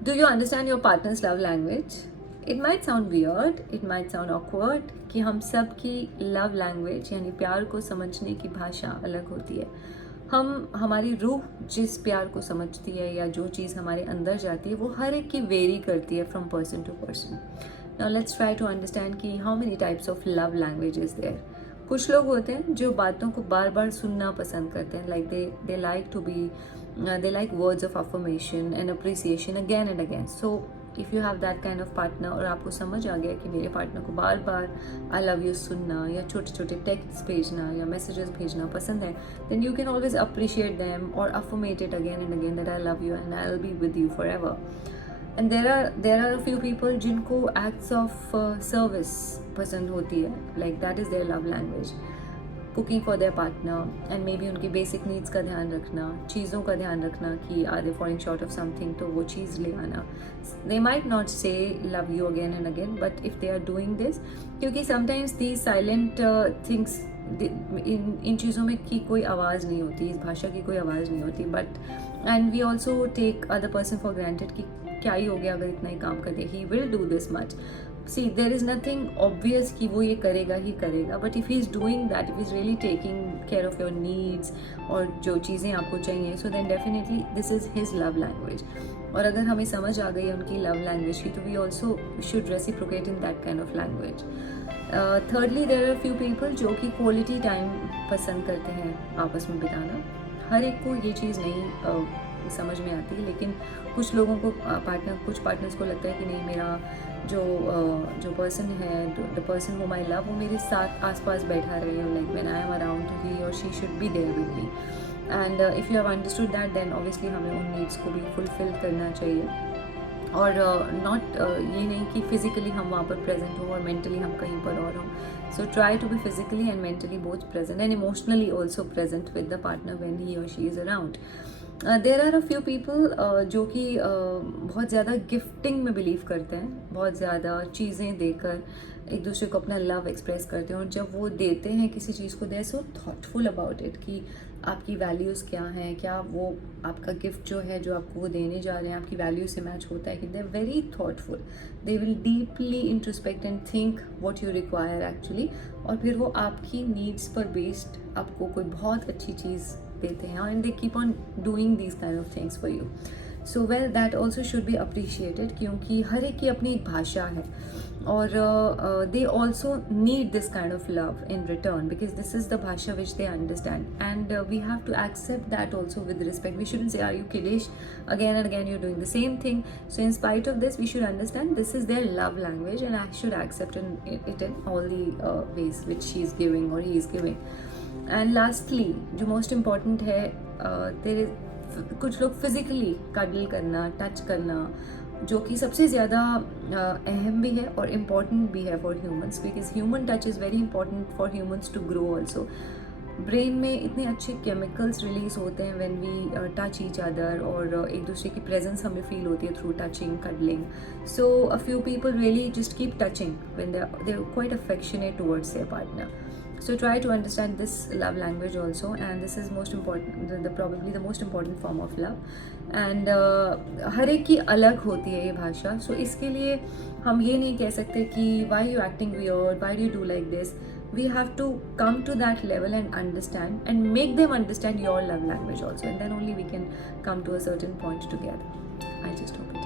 Do you understand your partner's love language? It might sound weird, it might sound awkward कि हम सब की love language यानी प्यार को समझने की भाषा अलग होती है. हम हमारी रूह जिस प्यार को समझती है या जो चीज़ हमारे अंदर जाती है वो हर एक की वेरी करती है from person to person. Now let's try to understand कि how many types of love language is there. कुछ लोग होते हैं जो बातों को बार बार सुनना पसंद करते हैं. Like they like to be they like words of affirmation and appreciation again and again. So if you have that kind of partner और आपको समझ आ गया कि मेरे पार्टनर को बार बार I love you सुनना या छोटे छोटे टेक्स्ट भेजना या मैसेजेस भेजना पसंद है, then you can always appreciate them or affirmate it again and again that I love you and I'll be with you forever. And there are a few people जिनको acts of service पसंद होती है. Like that is their love language. Cooking for their partner and may be उनकी basic needs का ध्यान रखना, चीज़ों का ध्यान रखना कि are they falling short of something तो वो चीज़ ले आना. They might not say love you again and again but if they are doing this, क्योंकि समटाइम्स दी साइलेंट थिंग्स इन चीज़ों में की कोई आवाज़ नहीं होती, इस भाषा की कोई आवाज़ नहीं होती. But and we also take other person for granted कि क्या ही हो गया अगर इतना ही काम कर दिया, he will do this much. See, there is nothing obvious कि वो ये करेगा ही करेगा, but if he is doing that, if he is really taking care of your needs और जो चीज़ें आपको चाहिए, so then definitely this is his love language. और अगर हमें समझ आ गई है उनकी love language की, तो we also should reciprocate in that kind of language. Thirdly, there are few people जो कि quality time पसंद करते हैं आपस में बिताना. हर एक को ये चीज़ नहीं समझ में आती, लेकिन कुछ लोगों को कुछ पार्टनर्स को लगता है कि नहीं, मेरा जो पर्सन है, the person whom I love, वो मेरे साथ आसपास बैठा रहे. Like when I am around he or she should be there with me. And if you have understood that, then obviously हमें उन नीड्स को भी फुलफिल करना चाहिए. और नॉट ये नहीं कि फिजिकली हम वहाँ पर प्रेजेंट हों और मेंटली हम कहीं पर और हों. So try to be physically and mentally both present and emotionally also present with the partner when he or she is around. There are a few people जो कि बहुत ज़्यादा गिफ्टिंग में बिलीव करते हैं, बहुत ज़्यादा चीज़ें देकर एक दूसरे को अपना लव एक्सप्रेस करते हैं. और जब वो देते हैं किसी चीज़ को, they are so thoughtful about it कि आपकी वैल्यूज़ क्या हैं, क्या वो आपका गिफ्ट जो है जो आपको वो देने जा रहे हैं आपकी वैल्यूज से मैच होता है कि they are very thoughtful. They will deeply introspect and think what you require actually, और फिर वो आपकी नीड्स पर बेस्ड आपको कोई बहुत अच्छी चीज़ देते हैं. And they keep on doing these kind of things for you. So well that also should be appreciated, क्योंकि हर एक की अपनी एक भाषा है और they also need this kind of love in return because this is the भाषा which they understand. And we have to accept that also with respect. We shouldn't say are you kiddish, again and again you doing the same thing. So in spite of this we should understand this is their love language and I should accept it in all the ways which she is giving or he is giving. And lastly जो most important है, तेरे कुछ लोग physically cuddle करना, touch करना, जो कि सबसे ज़्यादा अहम भी है और इम्पॉर्टेंट भी है for humans, because human touch is very important for humans to grow also. Brain में इतने अच्छे केमिकल्स रिलीज होते हैं when we touch each other, और एक दूसरे की प्रेजेंस हमें फील होती है through touching, cuddling. So a few people really just keep touching when they are quite affectionate towards their partner. So try to understand this love language also, and this is most important, probably the most important form of love. And हर एक की अलग होती है ये भाषा. So इसके लिए हम ये नहीं कह सकते कि why you acting weird, why do you do like this. We have to come to that level and understand and make them understand your love language also, and then only we can come to a certain point together. I just hope